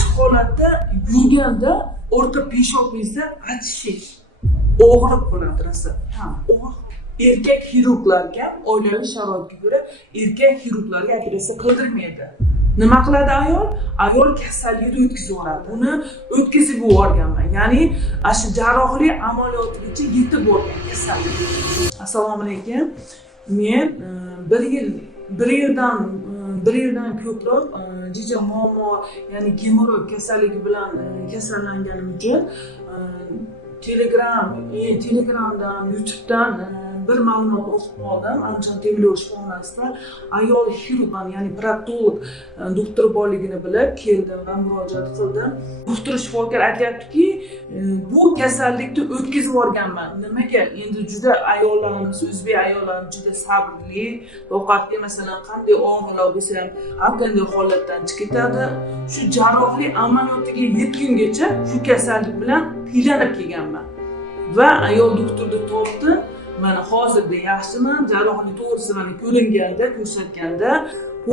Shu holatda yurganda o'rta peshobingizda achishish, og'riq bo'ladi rosa. Erkak xirurglarga oilaviy sharoitga ko'ra erkak xirurglarga operatsiya qildirmaydi. Nima qiladi ayol? Ayol kasallikni o'tkazib yuboradi. Uni o'tkazib yuborganman. Ya'ni shu jarrohlik amaliyotigacha yetib borgan kasallik. Assalomu alaykum. Men bir yildan ko'proq jija muammo, ya'ni gemoroid kasalligi bilan kasallanganim uchun Telegramdan, YouTube'dan bir ma'lumot o'qib oldim. Andijon temir yo'l shifoxonasida ayol xirurg, ya'ni proktolog doktor borligini bilib keldim va murojaat qildim. Doktor shifokor aytayaptiki, bu kasallikni o'tkazib yuborganman. Nimaga? Endi juda ayollarimiz, o'zbek ayollarimiz juda sabrli, toqatli, masalan, qanday og'riqlar bo'lsa ham har qanday holatdan chiqib ketadi. Shu jarrohlik amaliyotiga yetgungacha shu kasallik bilan qiynalib kelganman. Va ayol doktorni topdim. Mana hozirda yaxshiman, jarrohlik to'g'risi mana ko'ringanda, ko'rsatganda,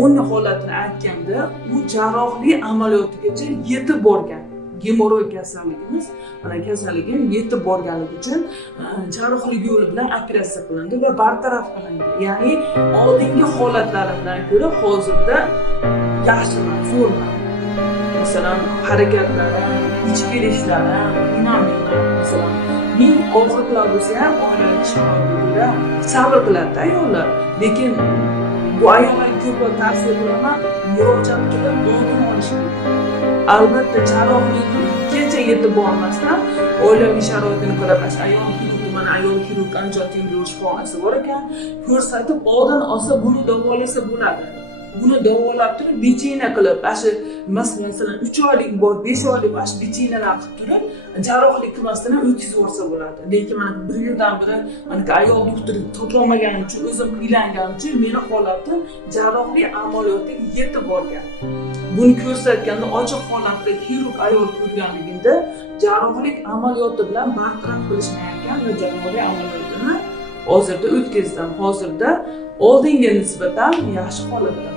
o'ng holatini aytganda, u jarrohlik amaliyotigacha yetib borgan. Gemoroid kasalligimiz, mana kasalligim yetib borganligi uchun jarrohlik yo'li bilan operatsiya qilindi va bartaraf qilindi. Ya'ni oldingi holatlarimdan ko'ra hozirda yaxshiman, zo'rman. Masalan, harakatlarim, ichki kelishlarim, qiynalmayman. Masalan, men og'riqlar bo'lsa ham oilaviy shifoxonaga sabr qiladi ayollar. Lekin bu ayollarga ko'proq tavsiya qilaman, murojaat qilib oldini olish kerak. Albatta jarrohlikgacha yetib bormasdan oilaviy sharoitini qarab, ayol xirurg Andijon temir yo'l shifoxonasi bor ekan, ko'rsatib oldin olsa buni davolasa bo'ladi. Buni davolab turib, bechina qilib, masalan 3 oylik bor, 5 oylik bechinalar qilib turib, jarrohlik qilmasdan o'tkazib yuborsa bo'ladi. Lekin mana bir yildan beri mana ayol doktor topolmaganim uchun, o'zim qiynalganim uchun meni holatim jarrohlik amaliyotiga yetib borgan. Buni ko'rsatganda ochiq holatda xirurg ayol ko'rganligimda jarrohlik amaliyoti bilan bartaraf qilishmayotgan va jarrohlik amaliyotini hozirda o'tkazdim. Hozirda oldinga nisbatan yaxshi holatdaman.